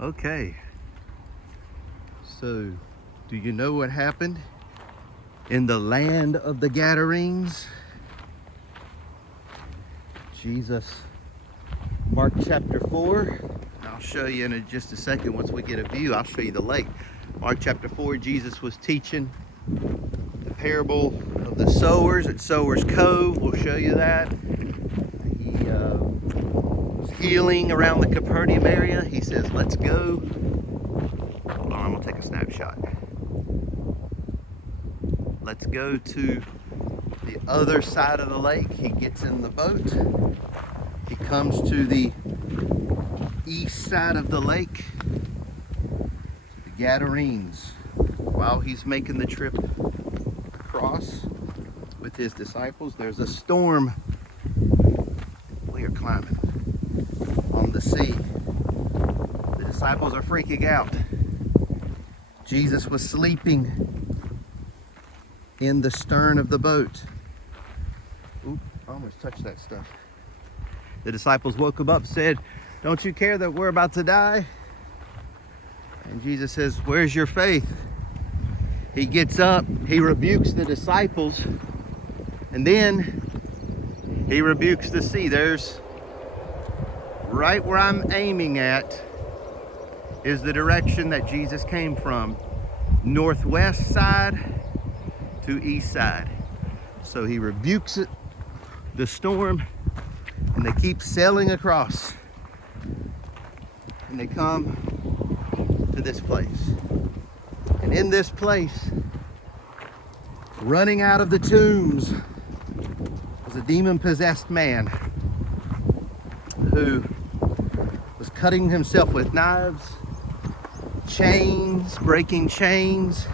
Okay, so do you know what happened in the land of the Gadarenes? Jesus, Mark chapter 4. I'll show you in just a second. Once we get a view, I'll show you the lake. Mark chapter 4, Jesus was teaching the parable of the sowers at Sowers Cove. We'll show you that. He was healing around the Capernaum area. He says, let's go. Hold on, I'm gonna take a snapshot. Let's go to the other side of the lake. He gets in the boat. He comes to the east side of the lake, the Gadarenes. While he's making the trip across with his disciples, there's a storm. We are climbing on the sea. The disciples are freaking out. Jesus was sleeping in the stern of the boat. Oop, I almost touched that stuff. The disciples woke him up, said, don't you care that we're about to die? And Jesus says, where's your faith? He gets up, he rebukes the disciples, and then he rebukes the sea. There's right where I'm aiming at is the direction that Jesus came from, northwest side to east side. So he rebukes it, the storm, and they keep sailing across. And they come to this place. And in this place, running out of the tombs, was a demon-possessed man who was cutting himself with knives, chains, breaking chains,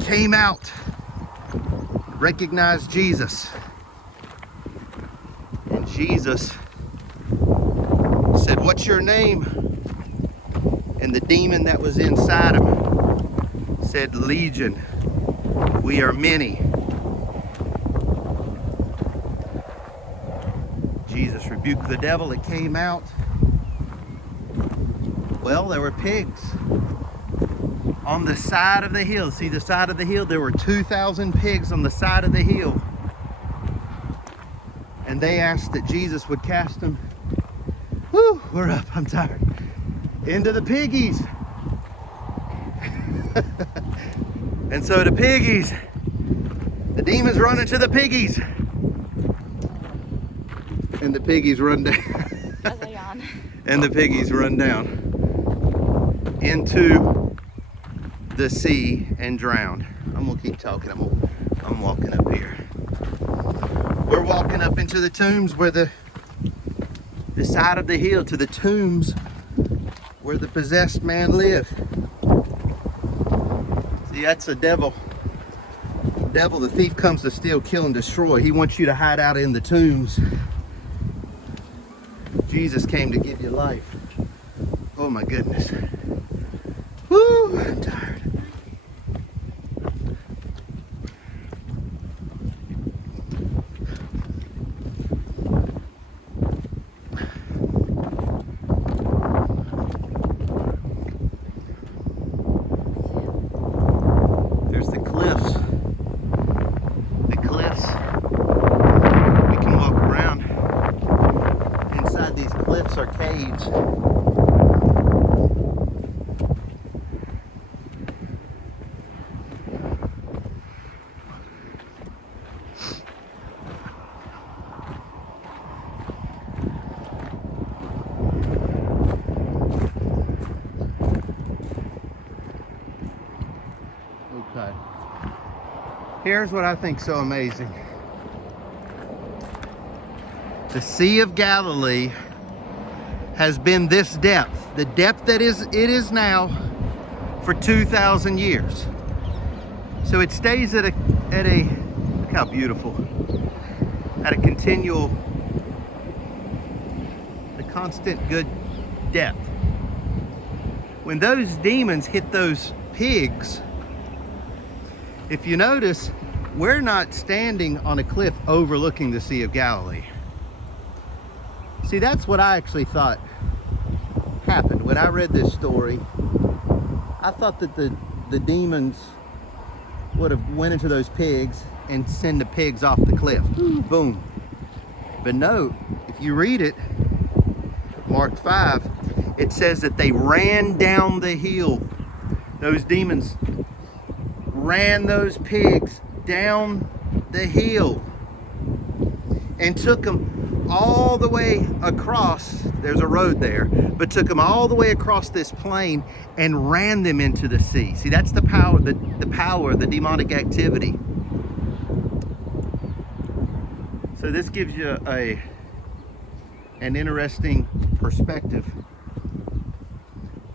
came out, recognized Jesus. And Jesus said, what's your name? And the demon that was inside him said, Legion, we are many. Jesus rebuked the devil, it came out. Well, there were pigs on the side of the hill. See the side of the hill? There were 2,000 pigs on the side of the hill. And they asked that Jesus would cast them. Whew, we're up, I'm tired. Into the piggies. And so the piggies, the demons run into the piggies. And the piggies run down. As I yawn. And the piggies run down into the sea and drown. I'm gonna keep talking. I'm walking up here. We're walking up into the tombs where the side of the hill to the tombs where the possessed man lived. See, that's the devil. The devil, the thief, comes to steal, kill, and destroy. He wants you to hide out in the tombs. Jesus came to give you life. Oh my goodness. Woo, I'm tired. There's the cliffs. The cliffs. We can walk around. Inside these cliffs are caves. Okay. Here's what I think so amazing. The Sea of Galilee has been this depth, the depth that it is now, for 2,000 years. So it stays at a look how beautiful, at a continual, the constant good depth. When those demons hit those pigs, if you notice, we're not standing on a cliff overlooking the Sea of Galilee. See, that's what I actually thought happened. When I read this story, I thought that the demons would have went into those pigs and send the pigs off the cliff. Boom. But no, if you read it, Mark 5, it says that they ran down the hill. Those demons ran those pigs down the hill and took them all the way across. There's a road there, but took them all the way across this plain and ran them into the sea. See, that's the power, the power of the demonic activity. So this gives you an interesting perspective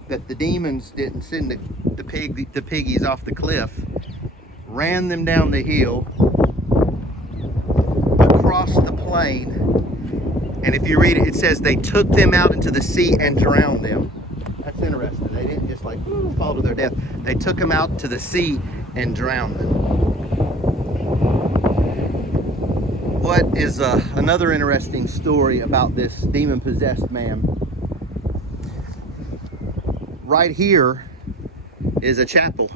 that the demons didn't send the piggies off the cliff, ran them down the hill, across the plain, and if you read it, it says they took them out into the sea and drowned them. That's interesting. They didn't just like fall to their death. They took them out to the sea and drowned them. What is another interesting story about this demon-possessed man? Right here is a chapel.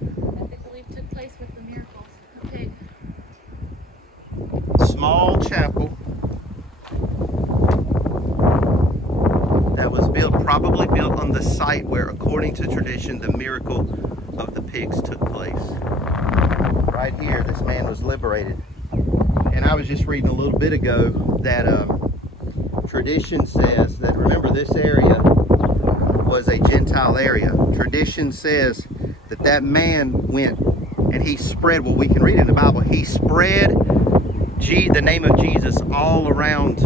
I believe took place with the miracles. Okay. Small chapel that was probably built on the site where, according to tradition, the miracle of the pigs took place. Right here, this man was liberated. And I was just reading a little bit ago that tradition says that, remember, this area was a Gentile area. Tradition says that that man went and he spread, well, we can read it in the Bible, he spread the name of Jesus all around